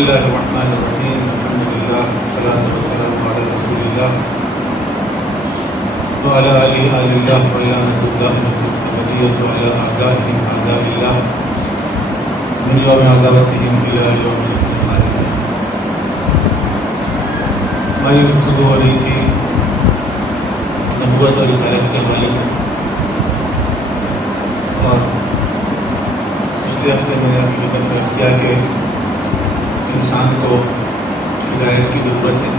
اللہ الرحمن الرحیم الحمدللہ والصلاۃ والسلام علی رسول اللہ وعلی آلہ اللہ وعلانۃ الدائمۃ الابدیۃ وعلی اعدائہ اعداء اللہ من یوم عداوتہم الی یوم القیامہ. ہماری گفتگو ہو رہی تھی نبوت اور رسالت کے حوالے سے، اور پچھلے ہفتے میں نے ابھی بیان کیا کہ انسان کو ہدایت کی ضرورت ہے،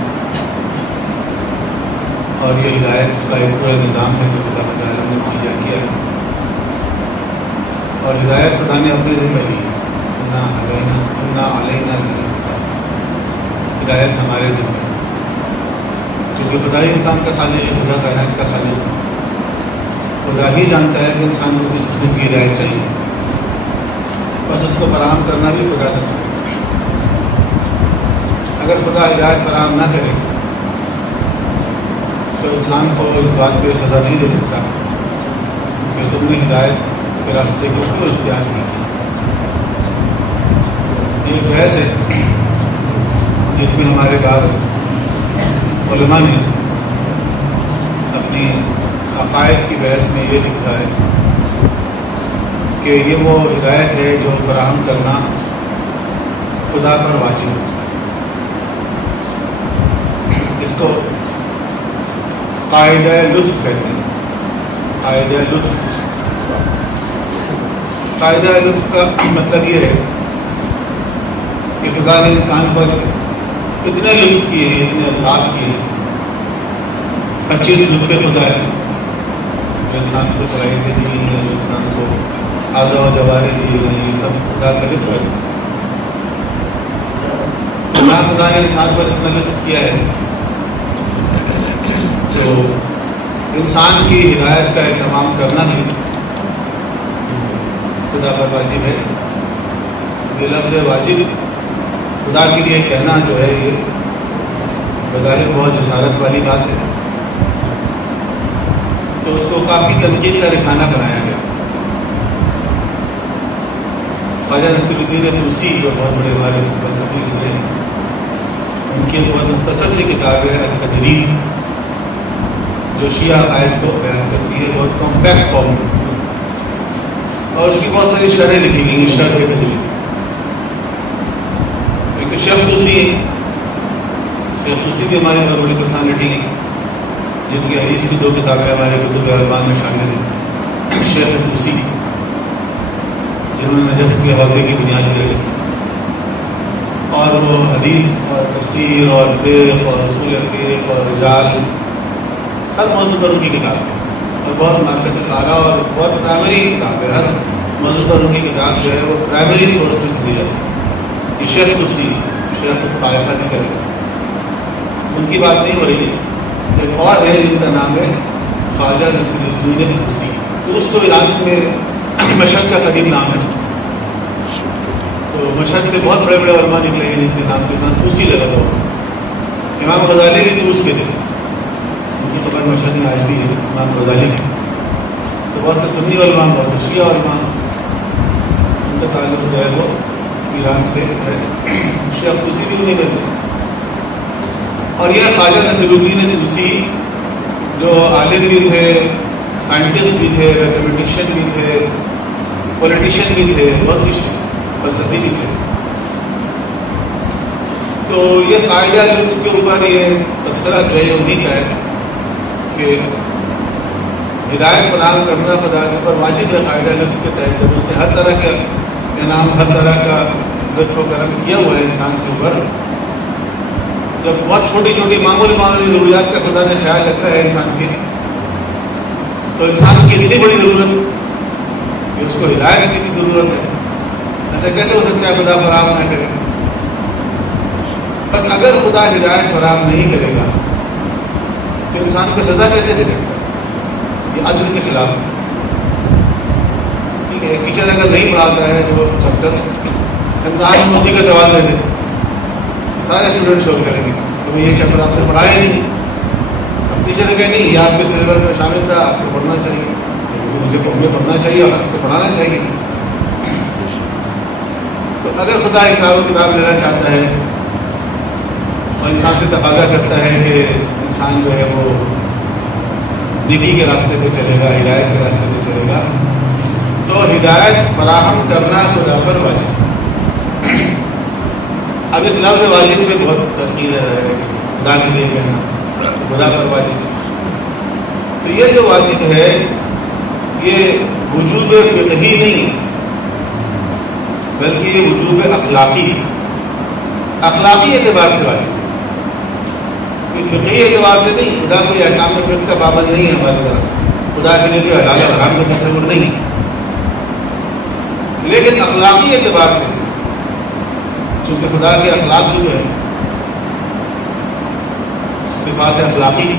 اور یہ ہدایت کا ایک پورا نظام ہے جو خدا تعالیٰ نے مہیا کیا ہے، اور ہدایت خدا نے اپنے ذمہ لی. علینا ہدایت ہمارے ذمہ ہے، کیونکہ خدا ہی انسان کا خالق ہے، خدا کائنات کا خالق ہے. خدا ہی جانتا ہے کہ انسان کو کس قسم کی ہدایت چاہیے، بس اس کو فراہم کرنا بھی خدا کا کام ہے. اگر خدا ہدایت فراہم نہ کرے تو انسان کو اس بات پہ سزا نہیں دے سکتا کہ تم نے ہدایت کے راستے کو کیوں اختیار کی. یہ بحث ہے جس میں ہمارے بعض علماء نے اپنی عقائد کی بحث میں یہ لکھا ہے کہ یہ وہ ہدایت ہے جو فراہم کرنا خدا پر واجب ہے. اس کو قاعدہ لطف کہتے ہیں. قاعدہ لطف کا مطلب یہ ہے کہ خدا نے انسان پر اتنے لطف کیے ہیں، اتنے الطاف کیے ہیں. ہر چیز لطف خدا ہے، جو انسان کو صلاحیتیں دی ہیں، جو انسان کو اعضاء و جوارح دیے گئے ہیں، یہ سب خدا کا لطف ہے. خدا نے انسان پر اتنا لطف کیا ہے تو انسان کی ہدایت کا اہتمام کرنا بھی خدا پر واجب ہے. یہ لفظ واجب خدا کے لیے کہنا جو ہے یہ بظاہر بہت جسارت والی بات ہے، تو اس کو کافی تنقید کا نشانہ بنایا گیا. خواجہ نصیر الدین طوسی جو بہت بڑے ہمارے فلسفی ہوئے ہیں، ان کی بہت مختصر سی کتاب ہے التجرید، جو شیعہ عقائد کو بیان کرتی ہے بہت کمپیکٹ فارم میں، اور اس کی بہت ساری شرحیں لکھی گئی ہیں. شرح تجرید ایک تو شیخ طوسی بھی ہماری بہت بڑی پرسنالٹی ہیں، جن کی حدیث کی 2 کتابیں ہمارے کتب اربان میں شامل ہیں. شیخ طوسی جنہوں نے نجف کے حوضے کی بنیاد پر لکھی، اور وہ حدیث اور تفسیر اور فقہ اور اصول فقہ اور رجال ہر موضوع پر ان کی کتاب ہے، اور بہت مارکت اعلیٰ اور بہت پرائمری کتاب ہے. ہر موضوع پر ان کی کتاب جو ہے وہ پرائمری سورس میں دی جاتی ہے. یہ شیخ طوسی، شیخ طائفہ ذکر ہے، ان کی بات نہیں ہو رہی ہے. ایک اور ہے جن کا نام ہے خواجہ نصیر الدین طوسی. طوس تو عراق میں مشہد کا قدیم نام ہے، تو مشہد سے بہت بڑے بڑے علماء نکلے ہیں جن کے نام کے ساتھ طوسی لگا ہوا. امام غزالی بھی طوس کے تھے، ان کی خبر مشہد میں آئی بھی ہے امام غزالی کی. تو بہت سے سنی علماء، بہت سے شیعہ علماء، ان کا تعلق جو ہے وہ ایران سے ہے. شیخ طوسی بھی انہیں میں سے. اور یہ خواجہ نصیر الدین طوسی جو عالم بھی تھے، سائنٹسٹ بھی تھے، میتھمیٹیشین بھی تھے، پولیٹیشین بھی تھے، بہت کچھ فلسفی بھی تھے. تو یہ قاعدہ لطف کے اوپر یہ تبصرہ جو ہے انہیں کا ہے کہ ہدایت فراہم کرنا خدا کے اوپر واجب ہے. قاعدہ لطف کے تحت اس نے ہر طرح کا انعام، ہر طرح کا لطف و کرم کیا ہوا ہے انسان کے اوپر. جب بہت چھوٹی چھوٹی معمولی ضروریات کا خدا نے خیال رکھا ہے انسان کے، تو انسان کی اتنی بڑی ضرورت کہ اس کو ہدایت کی بھی ضرورت ہے. ایسا کیسے ہو سکتا ہے خدا فراہم نہ کرے؟ بس اگر خدا ہدایت فراہم نہیں کرے گا تو انسان کو سزا کیسے دے سکتا ہے؟ یہ عدل کے خلاف ہے. ٹھیک ہے، ٹیچر اگر نہیں پڑھاتا ہے تو چیپٹر امتحان میں اسی کا سوال دے دے، سارے اسٹوڈنٹ شور کریں گے تو یہ چیپٹر آپ نے پڑھایا نہیں. اب ٹیچر نے کہا نہیں، یہ آپ کے سلیبس میں شامل تھا، آپ کو پڑھنا چاہیے. مجھے پڑھنا چاہیے اور آپ کو پڑھانا چاہیے. تو اگر خدا حساب و کتاب لینا چاہتا ہے اور انسان سے تقاضا کرتا ہے کہ انسان جو ہے وہ نیکی کے راستے پہ چلے گا، ہدایت کے راستے پہ چلے گا، تو ہدایت فراہم کرنا خدا پر واجب۔ اب اس لفظ واجب پہ بہت تنقید ہے، خدا کے لیے کہنا خدا پر واجب۔ تو یہ جو واجب ہے یہ وجوب فقہی نہیں بلکہ یہ وجوب اخلاقی، اخلاقی اعتبار سے واجب، فقہی اعتبار سے نہیں۔ خدا کوئی احکام فقہ کا پابند نہیں ہے ہماری طرف، خدا کے لیے کوئی حلال و حرام کا تصور نہیں ہے، لیکن اخلاقی اعتبار سے چونکہ خدا کے اخلاق جو ہے صفات اخلاقی،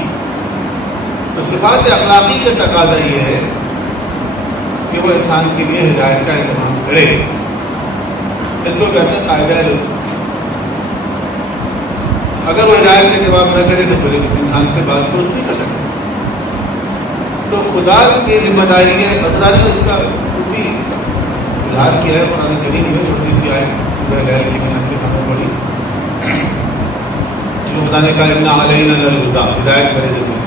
تو صفات اخلاقی کا تقاضا یہ ہے کہ وہ انسان کے لیے ہدایت کا اہتمام کرے۔ اس کو کہتے ہیں قاعدہ لطف۔ اگر وہ ہدایت کا اہتمام نہ کرے تو پھر انسان سے باز پرس نہیں کر سکتے۔ تو خدا کی ذمہ داری ہے، اور خدا نے اس کا خود ہی اظہار کیا ہے قرآن کریم میں، چھوٹی سی آیت سورہ لیل کی میں نے آپ کے سامنے پڑھی، جو خدا نے کہا اِنَّ عَلَيْنَا لَلْهُدَىٰ، ہدایت کرے ذمہ۔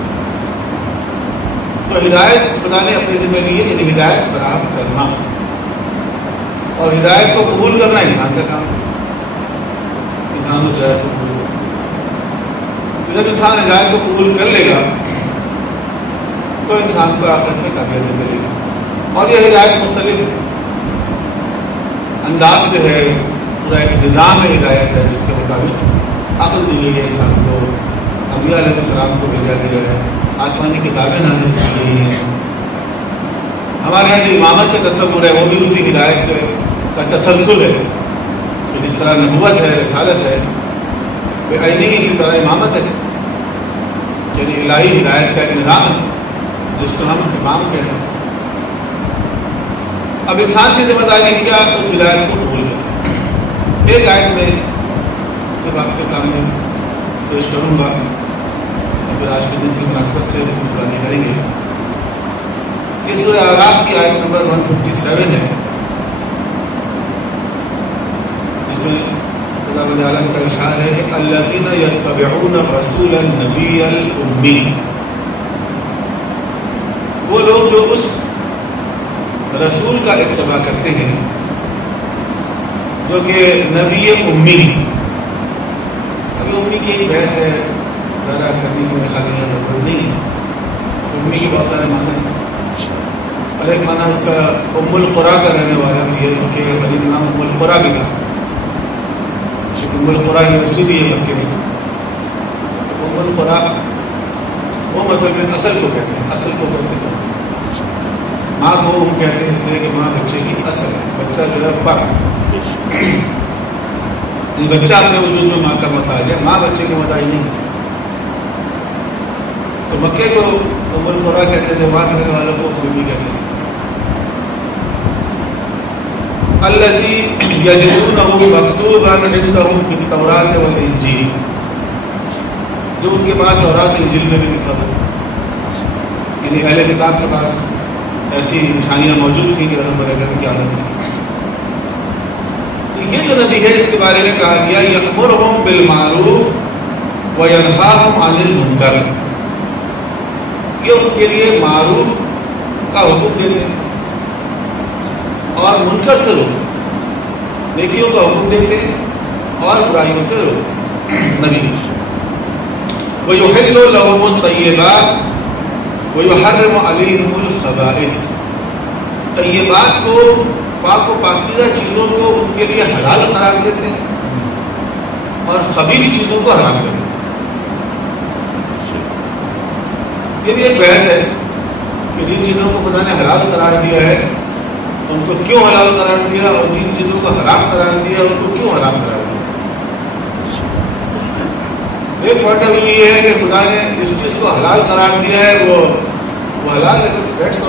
تو ہدایت خدا نے اپنے ذمہ لی ہے، یعنی ہدایت فراہم کرنا، اور ہدایت کو قبول کرنا انسان کا کام ہے۔ انسان اس ہدایت کو قبول کرے، تو جب انسان ہدایت کو قبول کر لے گا تو انسان کو آخرت میں کامیابی ملے گی۔ اور یہ ہدایت مختلف انداز سے ہے، پورا ایک نظام ہدایت ہے جس کے مطابق عقل دی گئی ہے انسان کو، انبیاء علیہ السلام کو بھیجا گیا ہے، آسمانی کتابیں نازل کی گئی ہیں۔ ہمارے یہاں جو امامت کا تصور ہے وہ بھی اسی ہدایت کا تسلسل ہے، کہ جس طرح نبوت ہے، رسالت ہے، بے عینی اسی طرح امامت ہے، یعنی الہی ہدایت کا ایک نظام ہے جس کو ہم امام کہتے ہیں۔ اب انسان کی ذمہ داری کیا اس ہدایت کو قبول کرے۔ ایک آیت میں صرف آپ کے سامنے پیش کروں گا، اور پھر آج کے دن کی مناسبت سے پرانی کریں گے۔ یہ سورہ اعراف کی آیت نمبر 157 ہے، جس میں خدا بند عالم کا اشارہ ہے کہ الذین یتبعون الرسول النبی الامی، وہ لوگ جو اس رسول کا اتباع کرتے ہیں جو کہ نبی امی۔ ابھی امی کی ایک بحث ہے، زیادہ کرنے کی خالی ضرورت نہیں ہے۔ امی کے بہت سارے معنی ہیں، اور ایک معنی اس کا ام القریٰ کا رہنے والا بھی ہے، کیونکہ غریب نام ام القریٰ بھی تھا، ام القریٰ یونیورسٹی بھی ہے مکے میں۔ ام القریٰ وہ اصل کو کہتے ہیں، اصل کو کہتے ہیں، ماں کو ام کہتے ہیں اس لیے کہ ماں بچے کی اصل ہے، بچہ جو ہے فرق، یہ بچہ اپنے وجود میں ماں کا محتاج ہے، ماں بچے کا محتاج نہیں۔ تو مکے کو ام القریٰ کہتے ہیں، وہاں رہنے والوں کو امی کہتے ہیں۔ الذی یجدونہ مکتوبا عندہم فی التوراۃ والانجیل، جو ان کے پاس تورات انجیل میں بھی لکھا ہوا، یعنی اہل کتاب کے پاس ایسی نشانیاں موجود تھیں کہ اللہ برکت کی عادت تھی۔ یہ جو نبی ہے اس کے بارے میں کہا گیا یأمرہم بالمعروف وینہاہم عن المنکر، یہ ان کے لیے معروف کا حکم دیتے ہیں اور منکر سے روکتے ہیں، نیکیوں کا حکم دیتے ہیں اور برائیوں سے روکتے ہیں۔ نبی وَيُحِلُّ لَهُمُ الطَّيِّبَاتِ وَيُحَرِّمُ عَلَيْهِمُ الْخَبَائِثَ، طیبات کو، پاک و پاکیزہ چیزوں کو ان کے لیے حلال قرار دیتے ہیں اور خبیث چیزوں کو حرام کرتے ہیں۔ یہ بھی ایک بحث ہے کہ جن چیزوں کو خدا نے حلال قرار دیا ہے ان کو کیوں حلال قرار دیا، اور جن چیزوں کو حرام قرار دیا ان کو کیوں حرام قرار دیا۔ ایک پوائنٹ آف ویو یہ ہے کہ خدا نے جس چیز کو حلال قرار دیا ہے وہ حلال ہے، بس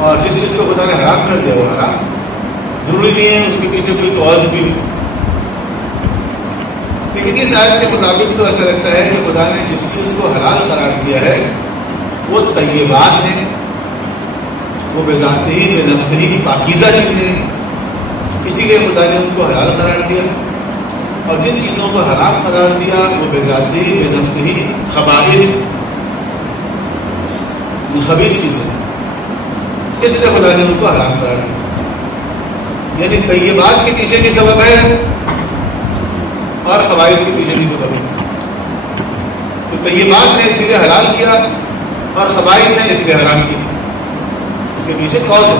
اور جس چیز کو خدا نے حرام کر دیا وہ حرام، ضروری نہیں ہے اس کے پیچھے کوئی کاز بھی ہو۔ لیکن اس آیت کے مطابق تو ایسا لگتا ہے کہ خدا نے جس چیز کو حلال قرار دیا ہے وہ طیبات ہیں، وہ بذات ہی بے نفس ہی پاکیزہ چیزیں ہیں، اسی لیے خدا نے ان کو حلال قرار دیا، اور جن چیزوں کو حرام قرار دیا وہ بے ذاتی بے نفس ہی خبائث خبیث چیزیں، اس لیے خدا نے ان کو حرام قرار دیا. یعنی طیبات کے پیچھے بھی سبب ہے اور خبائث کے پیچھے بھی سبب ہے. تو طیبات نے اس لیے حلال کیا اور خبائث ہیں اس لیے حرام کیا، اس کے پیچھے کاز ہے.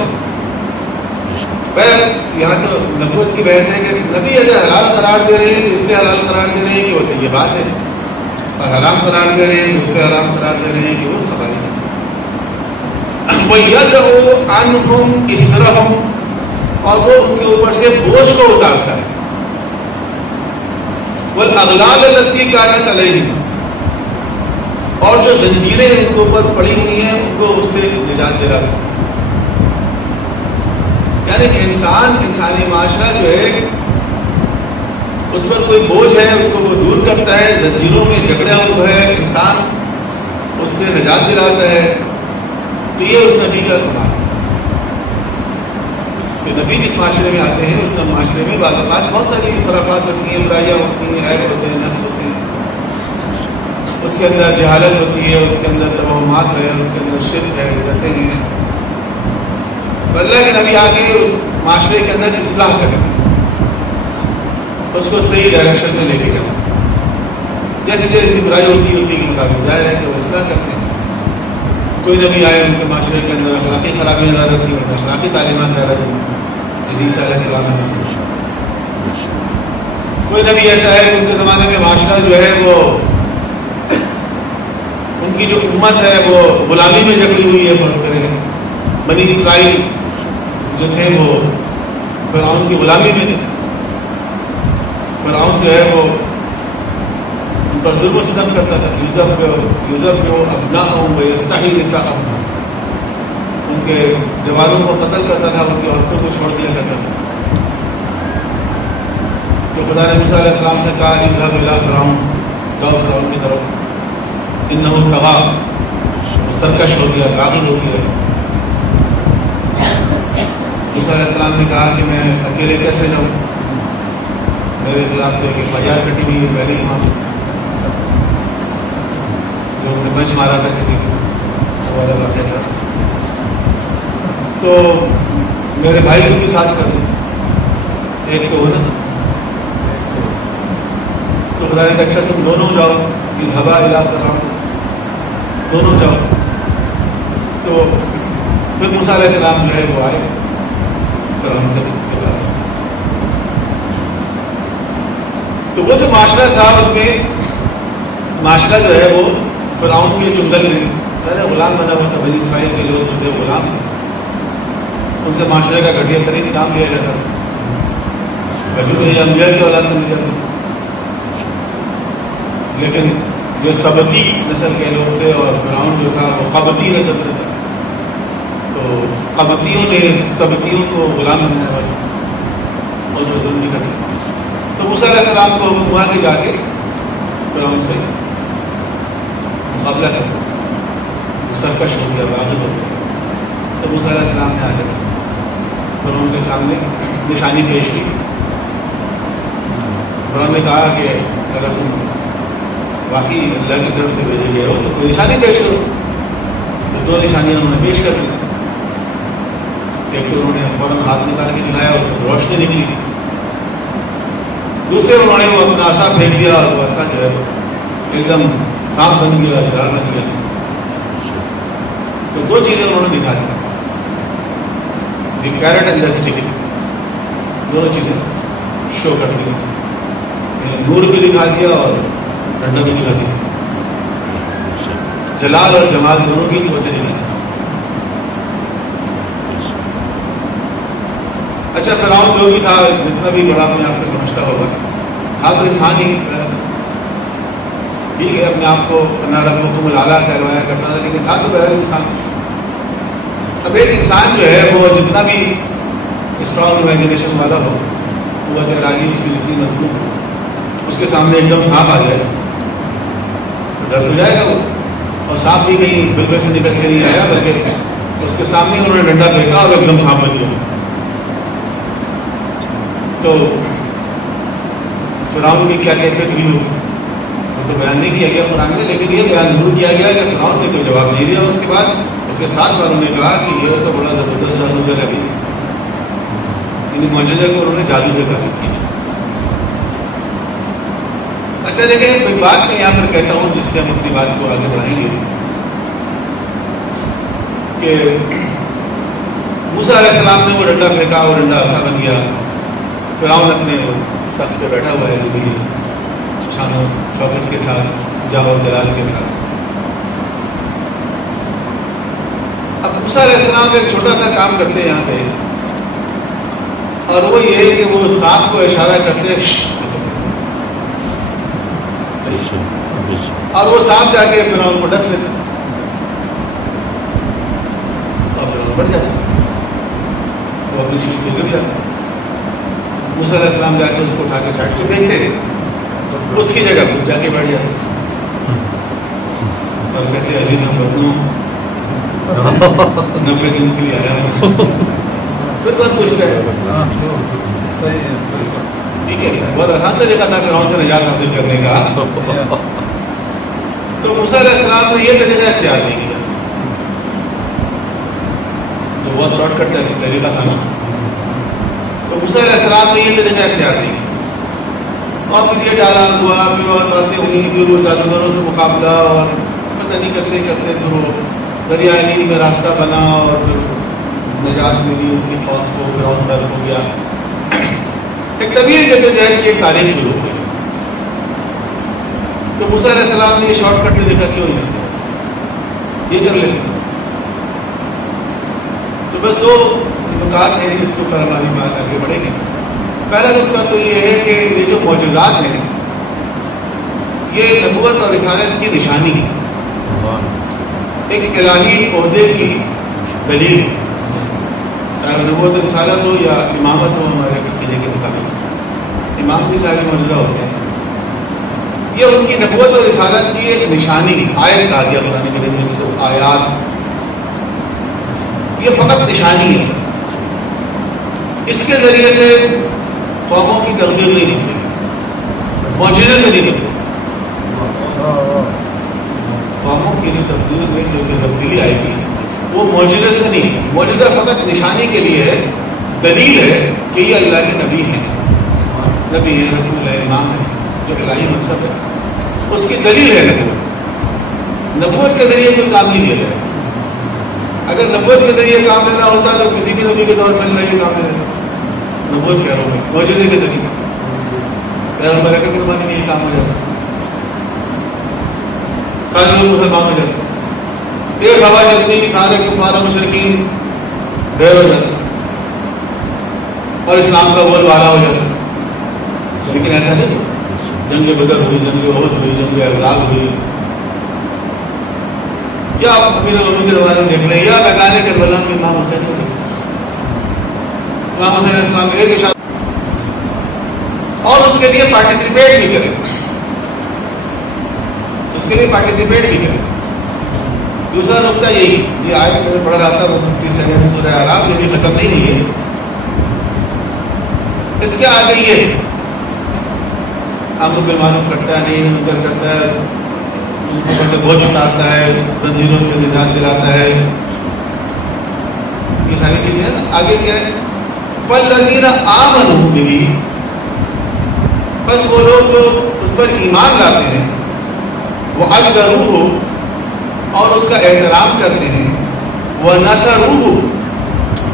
بہرحال یہاں تو نبوت کی بحث ہے کہ نبی اگر حلال قرار دے رہے ہیں تو اس لیے حلال قرار دے رہے ہیں کہ وہ طیبات ہے، اور حرام قرار دے رہے ہیں تو اس لیے حرام قرار دے رہے ہیں کہ وہ خبائث ہے. وَيَضَعُ عَنْهُمْ إِصْرَهُمْ، اور وہ ان کے اوپر سے بوجھ کو اتارتا ہے. وَالْأَغْلَالَ الَّتِي كَانَتْ عَلَيْهِمْ، اور جو زنجیریں ان کے اوپر پڑی ہوئی ہیں ان کو اس سے نجات دلاتا ہے. یعنی انسانی معاشرہ جو ہے اس پر کوئی بوجھ ہے اس کو وہ دور کرتا ہے، زنجیروں میں جکڑا ہوا ہے انسان اس سے نجات دلاتا ہے. تو یہ اس نبی کا کمال ہے. جو نبی جس معاشرے میں آتے ہیں اس کا معاشرے میں بعض اوقات بہت ساری خرافات ہوتی ہیں، برائیاں ہوتی ہیں، عیب ہوتے ہیں، نقص ہوتے ہیں، اس کے اندر جہالت ہوتی ہے، اس کے اندر توہمات ہے، اس کے اندر شرک ہے، بدعتیں ہیں. اللہ کے نبی آ کے اس معاشرے کے اندر اصلاح کریں، اس کو صحیح ڈائریکشن میں لے کے جائیں. جیسے جیسی برائی ہوتی ہے اسی کے مطابق ظاہر ہے کہ وہ اصلاح کرتے ہیں. کوئی نبی آئے ان کے معاشرے کے اندر اخلاقی خرابیاں زیادہ تھیں، اخلاقی تعلیمات زیادہ تھیں، عیسیٰ علیہ السلام نے. کوئی نبی ایسا ہے کہ ان کے زمانے میں معاشرہ جو ہے وہ ان کی جو امت ہے وہ غلامی میں جکڑی ہوئی ہے. فرض کریں بنی اسرائیل جو تھے وہ فرعون کی غلامی میں تھے. فرعون جو ہے وہ ان پر ظلم و ستم کرتا تھا. یوزب ابناءہم ویستحیی نساءہم، ان کے جوانوں کو قتل کرتا تھا، ان کی عورتوں کو چھوڑ دیا کرتا تھا. تو خدا نے موسیٰ علیہ السلام نے کہا اذهب الی فرعون، جاؤ فرعون کی طرف، انہ طغی، وہ سرکش ہو گیا، غافل ہو گیا. موسیٰ علیہ السلام نے کہا کہ میں اکیلے کیسے جاؤں، میرے خلاف تو ایک FIR کٹی ہوئی ہے پہلے ہی وہاں جو نے بنچ مارا تھا کسی کو، ہمارا واقعہ تھا. تو میرے بھائی کو بھی ساتھ کر دیں، ایک تو ہو نا. تو خدا نے کہا اچھا تم دونوں جاؤ، اذهبا الی فرعون، دونوں جاؤ. تو پھر موسیٰ علیہ السلام جو ہے وہ آئے فرعون سے کے پاس. تو وہ جو معاشرہ تھا اس میں معاشرہ جو ہے وہ فرعون کے چنگل میں پہلے غلام بنا ہوا تھا. بنی اسرائیل کے لوگ جو تھے غلام تھے، ان سے معاشرے کا گھٹیا ترین کام لیا جاتا تھا. ویسے تو یہ انبیاء کی اولاد سمجھ جاتی، لیکن جو سبتی نسل کے لوگ تھے اور فرعون جو تھا وہ قبطی نسل سے تھا. تو قبطیوں نے سبتیوں کو غلام بنایا ہوا اور جو ظلم بھی کرتے. تو موسیٰ علیہ السلام کو وہاں کے جا کے فرعون سے مقابلہ کر سرکش ہو گیا، واجب ہو گیا. تو موسیٰ علیہ السلام نے آ کر فرعون کے سامنے نشانی پیش کی. فرعون نے کہا کہ اگر تم باقی اللہ کی طرف سے بھیجے گئے ہو تو کوئی نشانی پیش کرو. تو دو نشانیاں انہوں نے پیش کر دی. ایک تو انہوں نے فوراً ہاتھ نکال کے دکھایا، اس میں سے روشنی نکلی. دوسرے انہوں نے وہ اپنا عصا پھینک دیا اور وہ عصا جو ہے ایک دم کام بن گیا، جال بن گیا. تو دو چیزیں انہوں نے دکھا دی، دی کیرٹ اینڈ دی اسٹک، دونوں چیزیں شو کر دی. نور بھی دکھا دیا اور ڈنڈا بھی دکھا دیا. جلال اور جمال دونوں کی قوتیں دکھا دی. اچھا فرعون جو بھی تھا، جتنا بھی بڑا اپنے آپ کو سمجھتا ہوگا، تھا تو انسان ہی. ٹھیک ہے اپنے آپ کو انا ربکم الاعلیٰ کہلوایا کرتا تھا، لیکن تھا تو بہرحال انسان. اب ایک انسان جو ہے وہ جتنا بھی اسٹرانگ امیجنیشن والا ہو، قوت ارادی اس کی جتنی مضبوط ہو، اس کے سامنے ایک دم سانپ آ جائے تو ڈر تو جائے گا وہ. اور سانپ بھی کہیں بالکل سے نکل کے نہیں آیا، بلکہ اس کے سامنے انہوں نے ڈنڈا پھینکا اور ایک دم سانپ بن گیا. تو فرعون کی کیا کیفیت ہوئی ہوگی؟ تو بیان نہیں کیا گیا قرآن میں، لیکن یہ بیان ضرور کیا گیا کہ فرعون نے کوئی جواب نہیں دیا. اس کے بعد اس کے ساتھ والوں نے کہا کہ یہ تو بڑا زبردست جادوگر ہے، ان معجزے کو انہوں نے جادو سے ثابت کیا. اچھا دیکھیں، کوئی بات میں یہاں پر کہتا ہوں جس سے ہم اپنی بات کو آگے بڑھائیں گے کہ موسیٰ علیہ السلام نے وہ ڈنڈا پھینکا، وہ ڈنڈا ایسا بن گیا. فرعون اپنے تخت پہ بیٹھا ہوا ہے شان و شوکت کے ساتھ، جاہ و جلال کے ساتھ. اب موسیٰ علیہ السلام ایک چھوٹا سا کام کرتے ہیں یہاں پہ، اور وہ یہ ہے کہ وہ سانپ کو اشارہ کرتے ہیں اور وہ سانپ جا کے فرعون کو ڈس لیتا اور فرعون بڑھ جاتا، وہ اپنی شیٹ پہ گر جاتا. موسیٰ علیہ السلام جا کے اس کو اٹھا کے سائڈ پہ پھینکتے، اس کی جگہ خود جا کے بیٹھ جاتے اور کہتے عزیز ہم بتنوں 90 دن کے لیے آیا ہوں. پھر بات پوچھتا ہے ٹھیک ہے سر، بہت آسان طریقہ تھا فرعون سے نجات حاصل کرنے کا. تو موسیٰ علیہ السلام نے یہ طریقہ اختیار نہیں کیا جو بہت شارٹ کٹ طریقہ تھا. تو موسیٰ علیہ السلام نے یہ طریقہ اختیار نہیں کیا، اور پھر یہ ڈالا ہوا، پھر اور باتیں ہوئی، پھر وہ جادوگروں سے مقابلہ، اور پتہ نہیں کرتے کرتے تو دریائے نیل میں راستہ بنا، اور پھر نجات ملی ان کی قوم کو. فرعون غرق ہو گیا. ایک طویل جدوجہد کی ایک تاریخ شروع ہو گئی. تو موسیٰ علیہ السلام نے یہ شارٹ کٹ طریقہ کیوں نہیں کیا، یہ کر لیتے. تو بس دو نکات ہیں جس کے اوپر ہماری بات آگے بڑھے گی. پہلا نقطہ تو یہ ہے کہ یہ جو معجزات ہیں یہ نبوت اور رسالت کی نشانی ہے، ایک الہی عہدے کی دلیل ہے، چاہے نبوت و رسالت ہو یا امامت ہو. ہمارے عقیدے کے مطابق امام بھی سارے معجزہ ہوتے ہیں. یہ ان کی نبوت اور رسالت کی ایک نشانی، آیت کہا گیا قرآن کریم میں سے، آیات یہ فقط نشانی ہے. اس کے ذریعے سے قوموں کی تبدیل نہیں ہوتی، معجزے سے نہیں ہوتی. قوموں کی تبدیلی میں جو تبدیلی آئے گی وہ معجزے سے نہیں ہے. معجزہ فقط نشانی کے لیے ہے، دلیل ہے کہ یہ اللہ کے نبی ہیں، نبی ہے، رسول ہے، امام ہے، جو الہی منصب ہے. اس کی دلیل ہے نبوت. نبوت کے ذریعے کوئی کام نہیں دیا جائے. اگر نبوت کے ذریعے کام لینا ہوتا تو کسی بھی نبی کے طور پر اللہ یہ کام دے دیتا. نبوت کہہ رہا ہوں میں، معجزے کے ذریعے پیغمبر اکرم کے زمانے میں یہ کام ہو جاتا، سارے لوگ مسلمان ہو جاتے، ایک ہوا چلتی سارے کفار و مشرکین ڈیر ہو جاتے اور اسلام کا بول بالا ہو جاتا. لیکن ایسا نہیں. جنگ بدر ہوئی، جنگ احد ہوئی، جنگ احزاب ہوئی، یا آپ امیر المومنین کے زمانے میں دیکھ لیں، یا میدان کربلا میں امام حسین کو دیکھ لیں. امام حسین علیہ السلام ایک اشارہ اور اس کے لیے پارٹیسپیٹ بھی کریں، اس کے لیے پارٹیسپیٹ بھی کریں. دوسرا نقطہ یہی، یہ آیت میں پڑھ رہا تھا وہ 57 سورہ اعراف، یہ بھی ختم نہیں ہوئی ہے. اس کے آگے یہ امر بالمعروف کرتا ہے، نہیں منکر کرتا ہے، بوجھ اتارتا ہے، زنجیروں سے نجات دلاتا ہے، یہ ساری چیزیں ہیں. آگے کیا ہے؟ فالذین آمنوا بہ، بس وہ لوگ جو اس پر ایمان لاتے ہیں، وعزروہ، اور اس کا احترام کرتے ہیں، ونصروہ،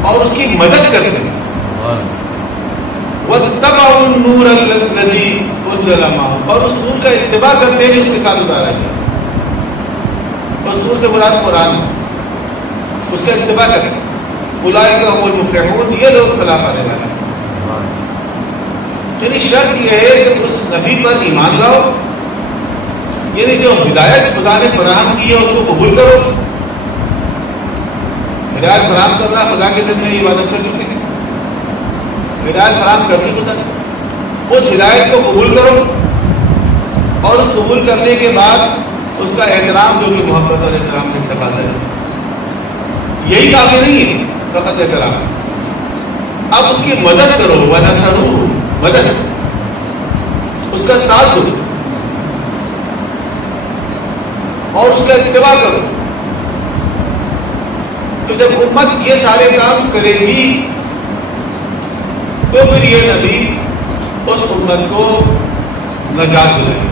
اور اس کی مدد کرتے ہیں، واتبعوا النور الذی انزل معہ، اور اس نور کا اتباع کرتے ہیں جو اس کے ساتھ اتارا گیا. اس نور سے مراد قرآن، اس کا اتباع کرتے ہیں. اولئک هم المفلحون، یہ لوگ فلاح پانے والے ہیں. یعنی شرط یہ ہے کہ اس نبی پر ایمان لاؤ، یعنی جو ہدایت خدا نے فراہم کی ہے اس کو قبول کرو. ہدایت فراہم کرنا خدا کے ذمہ عبادت کر چکے ہیں، ہدایت فراہم کرنی خدا نے، اس ہدایت کو قبول کرو، اور اس قبول کرنے کے بعد اس کا احترام جو کہ محبت اور احترام کا تقاضا ہے. یہی کافی نہیں ہے فقط احترام، اب اس کی مدد کرو. ونصروہ، مدد، اس کا ساتھ دو اور اس کا اتباع کرو. تو جب امت یہ سارے کام کرے گی تو پھر یہ نبی اس امت کو نجات دلائے گی.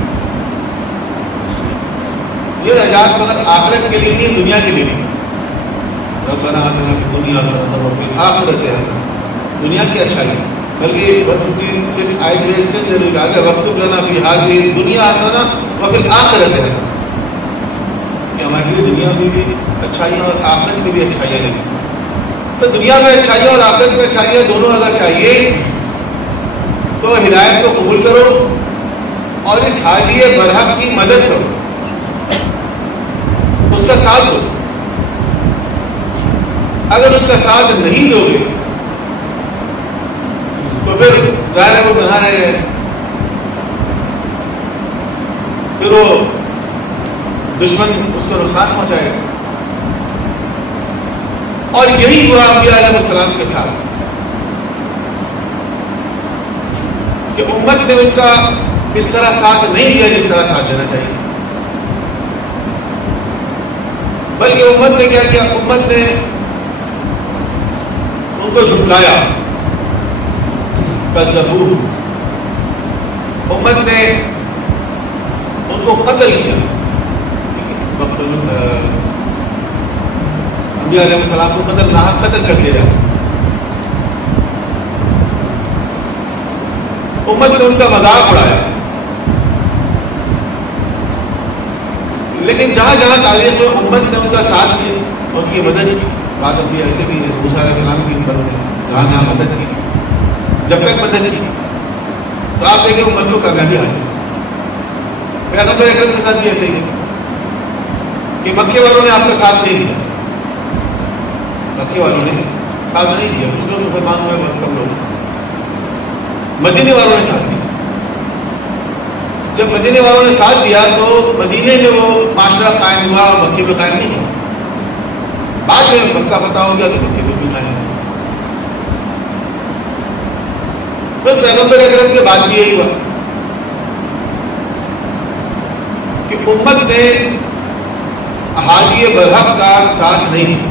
یہ نجات مگر آخرت کے لیے نہیں، دنیا کے لیے نہیں. ربنا آتنا فی الدنیا حسنۃ وفی الآخرۃ حسنۃ، دنیا کی اچھائی. بلکہ 156 آیت میں اس نے ضرور کہا کہ وَاکْتُبْ لَنَا فِی هَٰذِهِ الدُّنْیَا حَسَنَةً وَفِی الْآخِرَةِ حَسَنَةً، کہ ہمارے لیے دنیا میں بھی اچھائیاں اور آخرت میں بھی اچھائیاں لگیں. تو دنیا میں اچھائیاں اور آخرت میں اچھائیاں دونوں اگر چاہیے تو ہدایت کو قبول کرو اور اس حالی برحق کی مدد کرو، اس کا ساتھ دو. اگر اس کا ساتھ نہیں دو گے تو پھر ظاہر ہے وہ گناہ رہ گئے، پھر وہ دشمن اس کو نقصان پہنچائے گا. اور یہی ہوا انبیاء علیہ السلام کے ساتھ کہ امت نے ان کا اس طرح ساتھ نہیں دیا جس طرح ساتھ دینا چاہیے، بلکہ امت نے کیا کیا؟ امت نے ان کو جھٹلایا، کذبوہ، امت نے ان کو قتل کیا. انبیاء علیہ السلام کو قتل کر دیا جاتا. امت نے ان کا مذاق اڑایا. لیکن جہاں جہاں تاریخ میں امت نے ان کا ساتھ دیا، ان کی مدد کی، بات ابھی ایسے بھی ہے موسیٰ علیہ السلام کی امت نے جہاں جہاں مدد کی، جب تک مدد کی تو آپ دیکھیں امت کو کامیابی حاصل. پیغمبر اکرم کے ساتھ بھی ایسے ہی ہے کہ مکے والوں نے آپ کا ساتھ نہیں دیا، مکے والوں نے ساتھ نہیں دیا، کچھ لوگ مسلمان ہوئے بہت کم لوگ. مدینے والوں نے ساتھ دیا. جب مدینے والوں نے ساتھ دیا تو مدینے میں وہ معاشرہ قائم ہوا، مکے میں قائم نہیں ہوا. بعد میں مکہ فتح ہو گیا تو مکے میں بھی قائم ہوا. پھر پیغمبر اکرم کے بعد یہی ہوا کہ امت نے احادی برحق کا ساتھ نہیں دیا.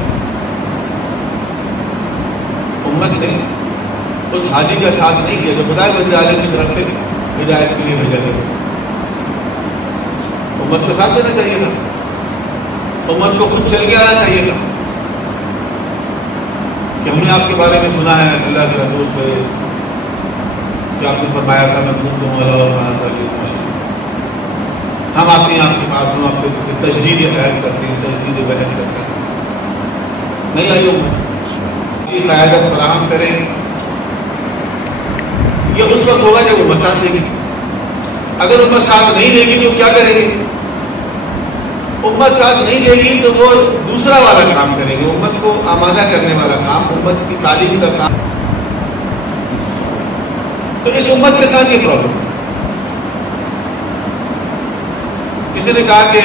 امت نے اس حاجی کا ساتھ نہیں کیا جو خدا بند عالم کی طرف سے ہدایت کے لیے بھیجا گیا. امت کو ساتھ دینا چاہیے تھا، امت کو خود چل کے آنا چاہیے تھا کہ ہم نے آپ کے بارے میں سنا ہے اللہ کے رسول سے کہ آپ نے فرمایا تھا میں خود دوں والا اور ہم آتے ہیں آپ کے پاس ہوں، آپ کے تجدید بیان کرتے ہیں، تجدید بیان کرتے ہیں. نہیں آئی امت کی قیادت فراہم کریں. یہ اس وقت ہوگا جب امت ساتھ دے گی. اگر امت ساتھ نہیں دے گی تو کیا کریں گے؟ امت ساتھ نہیں دے گی تو وہ دوسرا والا کام کریں گے، امت کو آمادہ کرنے والا کام، امت کی تعلیم کا کام. تو اس امت کے ساتھ یہ پرابلم. کسی نے کہا کہ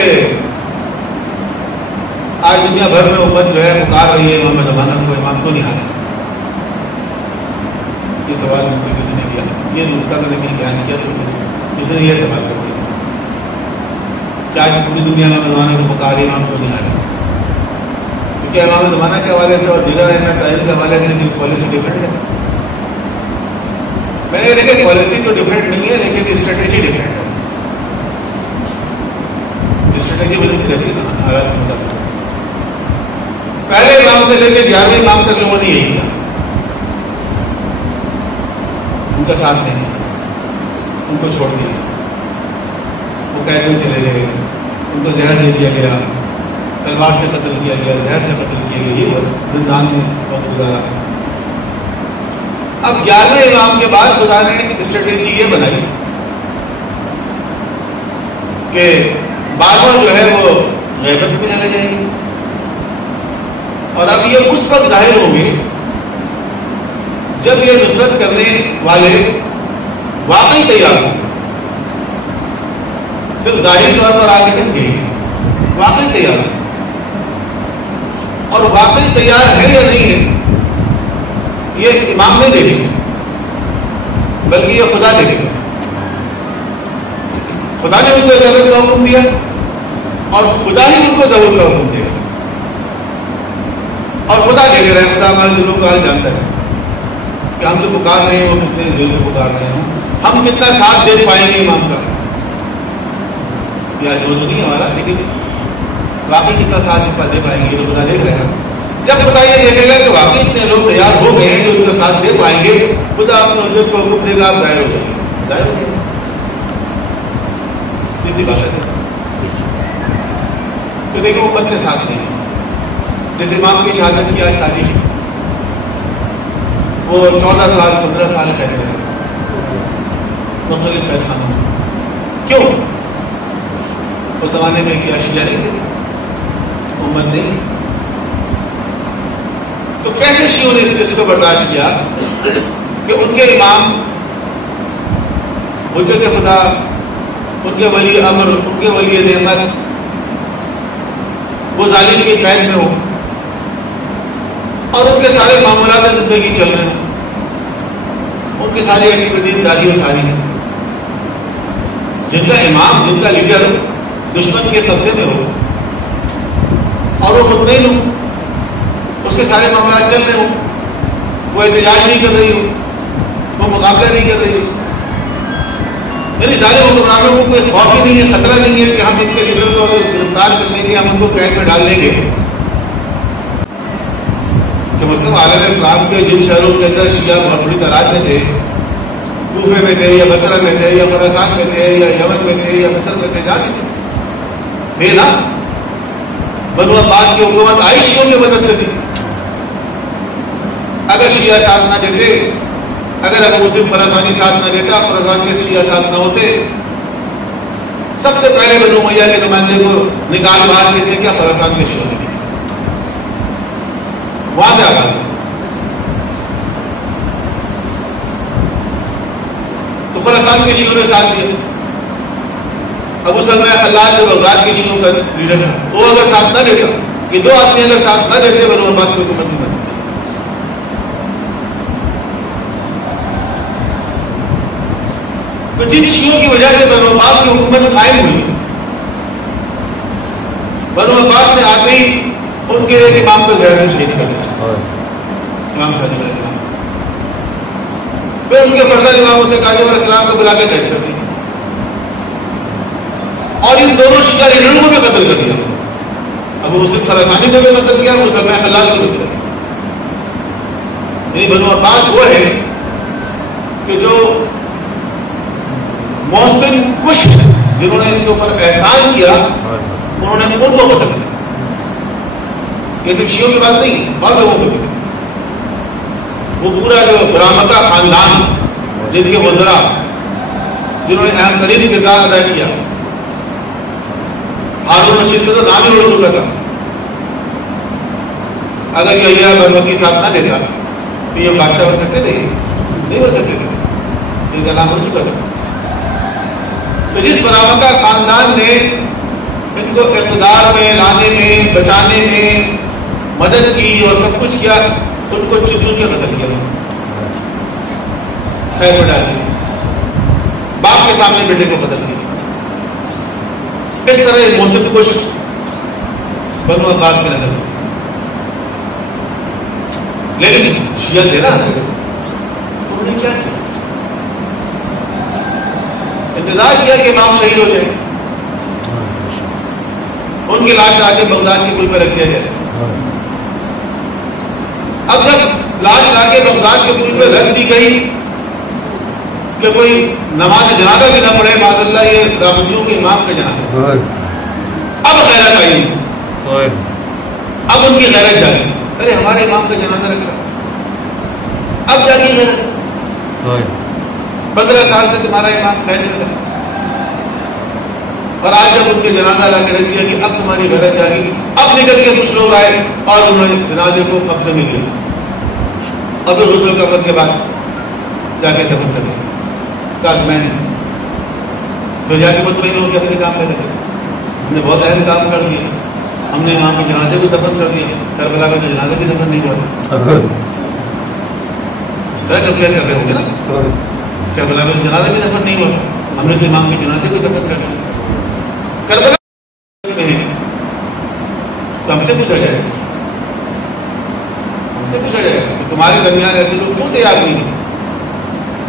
آج دنیا بھر میں امت جو ہے پکار رہی ہے امام زمانہ کو، امام کو نہیں آنا. یہ سوال مجھ سے کسی نے کیا، یہ نقطہ میں نے کہیں بیان کیا تو کسی نے یہ سوال کر دیا کہ آج پوری دنیا میں زمانہ کو پکار رہی ہے امام کو نہیں آنا. کیونکہ امام زمانہ کے حوالے سے اور دیگر اہم تعلیم کے حوالے سے جو پالیسی ڈفرینٹ ہے. میں نے دیکھا پالیسی تو ڈفرینٹ نہیں ہے لیکن اسٹریٹجی ڈفرینٹ ہے. اسٹریٹجی بدلتی رہتی ہے نا حالات کے مطابق. پہلے امام سے لے کے 11ویں امام تک لوگوں نے یہی کیا، ان کا ساتھ نہیں، ان کو چھوڑ دیا، وہ قید میں چلے گئے، ان کو زہر دے دیا گیا، تلوار سے قتل کیا گیا، زہر سے قتل کیا گیا، یہ زندان میں وقت گزارا. اب 11ویں امام کے بعد خدا نے اسٹریٹجی یہ بنائی کہ 12واں جو ہے وہ غیبت میں چلے جائیں گے. اور اب یہ اس وقت ظاہر ہوں گے جب یہ نصرت کرنے والے واقعی تیار ہوں. صرف ظاہری طور پر آگے نہیں گئے، واقعی تیار ہے. اور واقعی تیار ہے یا نہیں ہے یہ امام نہیں دیکھیں گے، بلکہ یہ خدا دیکھے گا. خدا نے ان کو ضرورت کا حکم دیا اور خدا ہی ان کو ضرورت کا حکم دے گا. اور خدا دیکھ رہا ہے, خدا ہمارے دلوں کا حال جانتا ہے کہ ہم جو پکار رہے ہیں وہ کتنے دل سے پکار رہے ہیں, ہم کتنا ساتھ دے پائیں گے امام کا, یا جو نہیں ہمارا, لیکن واقعی کتنا ساتھ دے پائیں گے, یہ خدا دیکھ رہے ہیں. جب خدا یہ دیکھے گا کہ واقعی اتنے لوگ تیار ہو گئے ہیں جو ان کا ساتھ دے پائیں گے, خدا اپنے اجرت کو حکم دے گا, آپ ظاہر ہو جائیں گے, ظاہر ہو جائیں گے. اسی بات ہے. تو دیکھو امت نے ساتھ نہیں, جس امام کی شہادت کی آج تاریخ, وہ 14 سال 15 سال قید رہے مختلف قید خانوں میں. کیوں؟ اس زمانے میں کیا شیعہ نہیں تھے, امت نہیں. تو کیسے شیعوں نے اس چیز کو برداشت کیا کہ ان کے امام حجت خدا, ان کے ولی امر, ان کے ولی نعمت وہ ظالم کی قید میں ہو اور ان کے سارے معاملات زندگی چل رہے ہیں, ان کی ساری ایکٹیویٹیز ساری و ساری ہیں. جن کا امام, جن کا لیڈر دشمن کے قبضے میں ہو اور وہ مطمئن ہو, اس کے سارے معاملات چل رہے ہوں, وہ احتجاج نہیں کر رہی ہو, وہ مقابلہ نہیں کر رہی ہو, یعنی ظالم حکمرانوں کو کوئی خوف ہی نہیں ہے, خطرہ نہیں ہے کہ ہم ان کے لیڈر کو اگر گرفتار کر لیں گے, ہم ان کو قید میں ڈال لیں گے. کہ مسلم عالم اسلام کے جن شہروں کے اندر شیعہ بہت بڑی تعداد میں تھے, کوفے میں تھے یا بصرہ میں تھے یا خراسان میں تھے یا یمن میں تھے یا مصر میں تھے, جہاں بھی تھے نا, بنو عباس کی حکومت آئی شیعوں کی مدد سے تھی. اگر شیعہ ساتھ نہ دیتے, اگر ابو مسلم خراسانی ساتھ نہ دیتا, خراسان کے شیعہ ساتھ نہ ہوتے, سب سے پہلے بنو امیہ کے نمائندے کو نکال باہر کس نے کیا؟ خراسان کے شیعوں نے کیا. وہاں سے آگاز. تو خراسان کے شیعوں نے ساتھ دیا. ابو سلمہ خلاد جو بغداد کے شیعوں کا لیڈر تھا, وہ اگر ساتھ نہ دیتا, یہ دو آدمی اگر ساتھ نہ دیتے, بنو عباس کی حکومت نہیں بنتی. تو جن شیعوں کی وجہ سے بنو عباس کی حکومت قائم ہوئی, بنو عباس نے آتے ہی ان کے ایک امام کو زہر سے شہید کر دیا, امام صادق علیہ السلام. پھر ان کے فرزند اماموں سے کاظم علیہ السلام کو بلا کے قید کر دیا, اور ان دونوں شیعہ لیڈروں کو بھی قتل کر دیا. ابو مسلم خراسانی کو بھی قتل کیا, ابو سلمہ خلاد کو بھی قتل کیا. یعنی بنو عباس وہ ہے کہ جو محسن کش جنہوں نے ان کے اوپر احسان کیا, انہوں نے ان کو قتل کیا. یہ صرف شیعوں کی بات نہیں, اور لوگوں کو بھی. وہ پورا جو برامکہ خاندان, جن کے وزراء جنہوں نے اہم ترین کردار ادا کیا, ہارون رشید کا تو نام ہی اڑ چکا تھا. اگر یہ برمکی ساتھ نہ دیتا تو یہ بادشاہ بن سکتے تھے؟ نہیں بن سکتے تھے, ان کا نام اڑ چکا تھا. تو جس برامکہ خاندان نے ان کو اقتدار میں لانے میں, بچانے میں مدد کی اور سب کچھ کیا, ان کو چن چن کے قتل کیا, خیر میں ڈال دیا, باپ کے سامنے بیٹے کو قتل کیا. اس طرح محسن کش بنو عباس کی نظر. لیکن شیعہ تھے نا, انہوں نے کیا کیا؟ انتظار کیا کہ امام شہید ہو جائے, ان کی لاش آ کے بغداد کے پل پہ رکھ دیا جائے. اب جب لاش لا کے بغداد کے پل پہ رکھ دی گئی کہ کوئی نماز جنازہ بھی نہ پڑھے, معاذ اللہ, یہ رافضیوں کے امام کا جنازہ. اب غیرت آئی, اب ان کی غیرت جاگی, ارے ہمارے امام کا جنازہ رکھا, اب جاگی غیرت. 15 سال سے تمہارا امام قید میں تھا, اور آج جب ان کے جنازہ لا کے رکھ دیا کہ اب تمہاری غیرت جاگی, اب نکل کے کچھ لوگ آئے اور انہوں نے جنازے کو قبضے میں لیا, اور پھر غسل کفن کے بعد جا کے دفن کر دیا. کاظمین پھر جا کے مطمئن ہو کے اپنے کام میں لگے, ہم نے بہت اہم کام کر دیا, ہم نے امام کے جنازے کو دفن کر دیا, کربلا میں تو جنازہ بھی دفن نہیں ہوا تھا. اس طرح کا کیا کر رہے ہوں گے نا. کربلا میں جنازہ بھی دفن نہیں ہوا، ہم نے تو امام کے جنازے کو دفن کر دیا. کربلا میں ہے تو ہم سے پوچھا جائے کہ تمہارے درمیان ایسے لوگ کیوں تیار نہیں ہیں،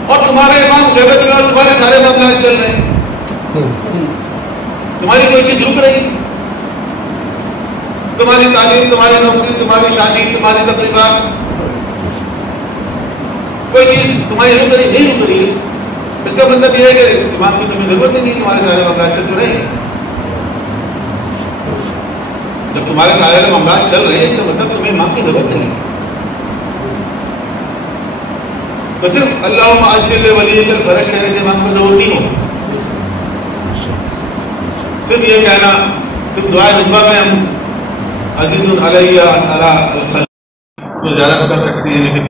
اور تمہارے امام غیبت میں اور تمہارے سارے معاملات چل رہے ہیں، تمہاری کوئی چیز رک رہی، تمہاری تعلیم، تمہاری نوکری، تمہاری شادی، تمہاری تقریبات، کوئی چیز تمہاری رک رہی نہیں رک رہی ہے. اس کا مطلب یہ ہے کہ امام کی تمہیں ضرورت ہی نہیں، تمہارے سارے معاملات چل رہے ہیں. جب تمہارے سارے معاملات چل رہے ہیں اس کا مطلب تمہیں امام کی ضرورت نہیں. تو صرف اللہم عجل ولیک الفرج کہنے سے امام کو ضرورت نہیں ہو. صرف یہ کہنا، صرف دعائے خطبہ میں ہم عزیز علیہ علی الخلق کو زیارت کر سکتے ہیں، لیکن